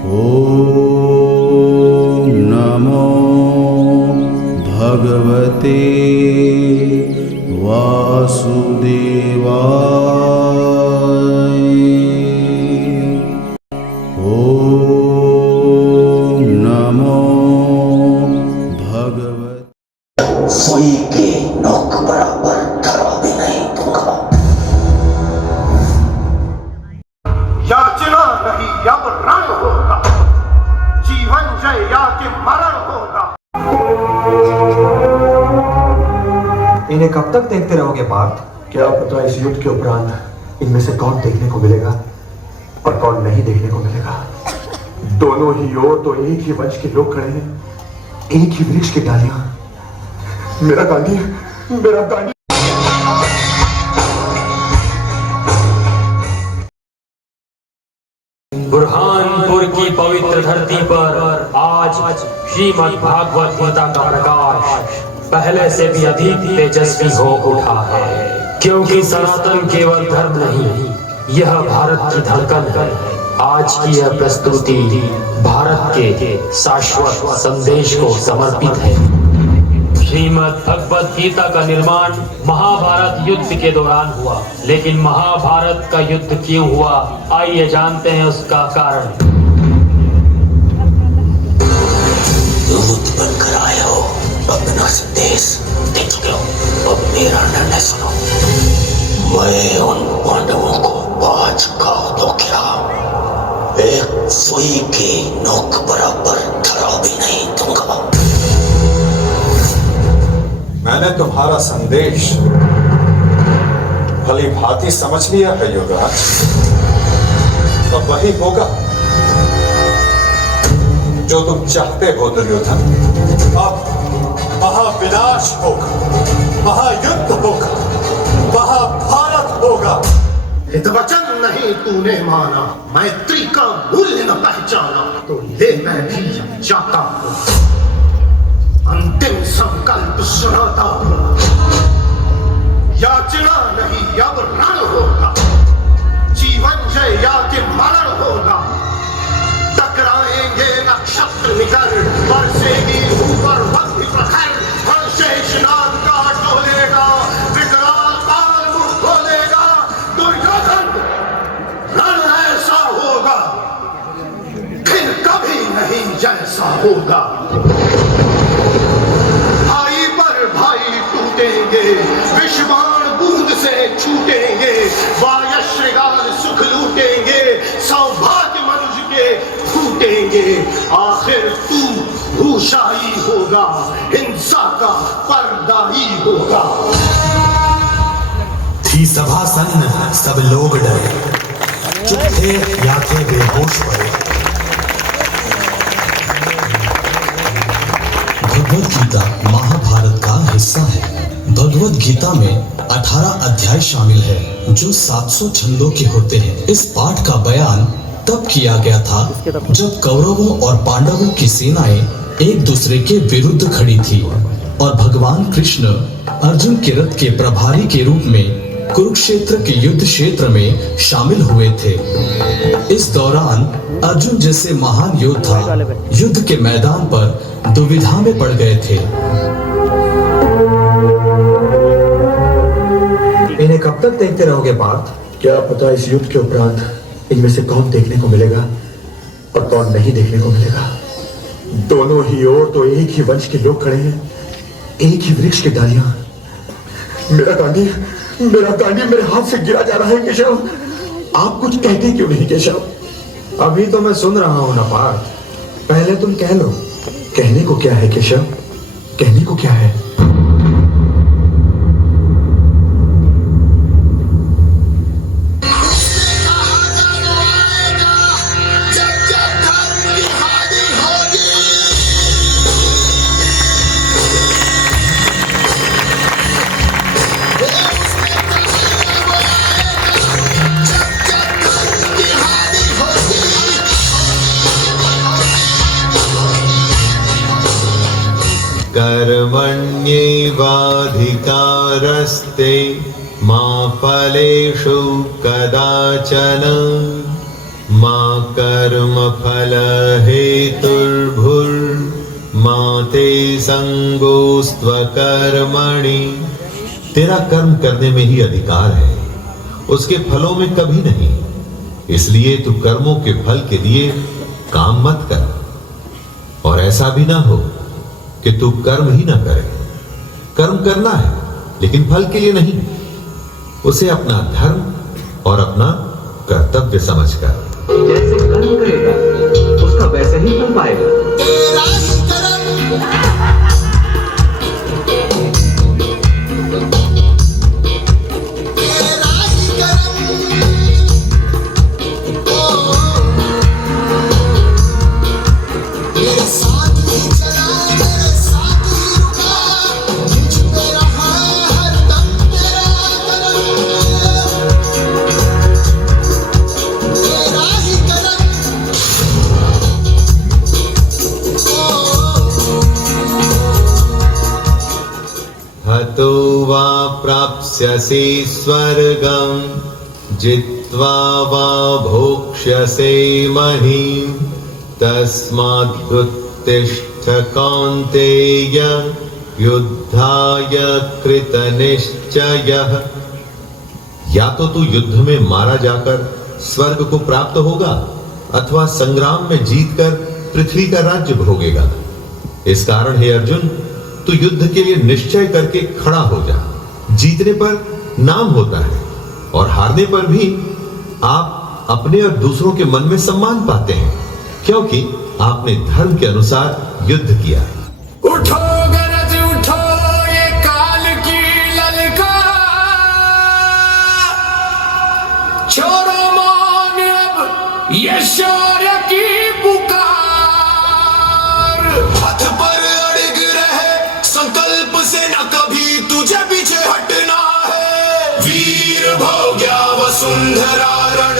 ॐ नमो भगवते वासुदेवाय। ॐ नमो भगवते। सुई के नोक बराबर धरा भी नहीं दूंगा। याचना नहीं अब रण होगा, जीवन जय या के मरण होगा। इन्हें कब तक देखते रहोगे पार्थ? क्या पता इस युद्ध के उपरांत इनमें से कौन देखने को मिलेगा और कौन नहीं देखने को मिलेगा। दोनों ही ओर तो एक ही वंश के लोग खड़े हैं, एक ही वृक्ष की डालियां। मेरा गांधी, मेरा गांधी। बुरहानपुर की पवित्र धरती पर आज श्रीमद् भागवत गीता का प्रकाश पहले से भी अधिक तेजस्वी हो उठा है, क्योंकि सनातन केवल धर्म नहीं, यह भारत की धड़कन है। आज की यह प्रस्तुति भारत के शाश्वत संदेश को समर्पित है। श्रीमद् भगवत गीता का निर्माण महाभारत युद्ध के दौरान हुआ, लेकिन महाभारत का युद्ध क्यों हुआ, आइए जानते हैं उसका कारण। दूत बनकर आए हो, अपना संदेश दे चुके हो, अब मेरा निर्णय सुनो। मैं उन पांडवों को पा चुका हूं तो क्या एक सुई की नोक बराबर धरा भी नहीं दूंगा। मैंने तुम्हारा संदेश भली भांति समझ लिया है युवराज। अब वही होगा जो तुम चाहते हो दुर्योधन। अब महाविनाश होगा, महायुद्ध होगा, महाभारत होगा। हित वचन नहीं तूने माना, मैत्री का मूल्य न पहचाना, तो ले मैं भी जाता हूं। अंतिम संकल्प सुनाता हूं, याचना नहीं अब रण होगा, जीवन जय या के मरण होगा। टकराएंगे नक्षत्र निकर, बरसेगी ऊपर वक्र प्रखर, हर शेषनाग का डोलेगा, विकराल काल मुंह खोलेगा। दुर्योधन रण ऐसा होगा फिर कभी नहीं जैसा होगा। विषबाण बूंद से छूटेंगे, वायश्रगाल सुख लूटेंगे, सौभाग्य मनुष्य के फूटेंगे। आखिर तू भूषाई होगा, हिंसा का परदाई होगा। थी सभा सन्न, सब लोग डरे, चुप थे या थे बेहोश पड़े। भगवत गीता महाभारत का हिस्सा है। भगवत गीता में 18 अध्याय शामिल है, जो 700 छंदों के होते हैं। इस पाठ का बयान तब किया गया था जब कौरवों और पांडवों की सेनाएं एक दूसरे के विरुद्ध खड़ी थी और भगवान कृष्ण अर्जुन के रथ के प्रभारी के रूप में कुरुक्षेत्र के युद्ध क्षेत्र में शामिल हुए थे। इस दौरान अर्जुन जैसे महान योद्धा युद्ध के मैदान पर दुविधा में पड़ गए थे। इन्हें कब तक देखते रहोगे पार्थ? क्या पता इस युद्ध के उपरांत इनमें से कौन देखने को मिलेगा और कौन नहीं देखने को मिलेगा। दोनों ही ओर तो एक ही वंश के लोग खड़े हैं, एक ही वृक्ष की डालियां। मेरा गांधी, मेरा गांधी मेरे हाथ से गिरा जा रहा है। केशव, आप कुछ कहते क्यों नहीं केशव? अभी तो मैं सुन रहा हूं ना पार्थ, पहले तुम कह लो। कहने को क्या है केशव, कहने को क्या है? कर्मण्येवाधिकारस्ते मा फलेषु कदाचन माँ कर्म फल हेतुर्भुर् माते संगोस्त्व कर्मणि। तेरा कर्म करने में ही अधिकार है, उसके फलों में कभी नहीं। इसलिए तू कर्मों के फल के लिए काम मत कर, और ऐसा भी ना हो कि तू कर्म ही ना करे। कर्म करना है लेकिन फल के लिए नहीं, उसे अपना धर्म और अपना कर्तव्य समझकर। जैसे कर्म करेगा उसका वैसे ही फल पाएगा। हतो वा प्राप्स्यसि स्वर्गं जित्वा वा भोक्ष्यसे महीम् तस्मादुत्तिष्ठ कौन्तेय युद्धाय कृतनिश्चयः। या तो तू युद्ध में मारा जाकर स्वर्ग को प्राप्त होगा अथवा संग्राम में जीतकर पृथ्वी का राज्य भोगेगा। इस कारण हे अर्जुन, तू युद्ध के लिए निश्चय करके खड़ा हो जा। जीतने पर नाम होता है और हारने पर भी आप अपने और दूसरों के मन में सम्मान पाते हैं, क्योंकि आपने धर्म के अनुसार युद्ध किया। उठो गरज उठो, ये काल की ललकार, छोड़ो मान अब ये शौर्य की पुकार। पथ पर अड़ग रहे, संकल्प से न कभी तुझे पीछे हटना है। वीर भोग्या वसुंधरा रण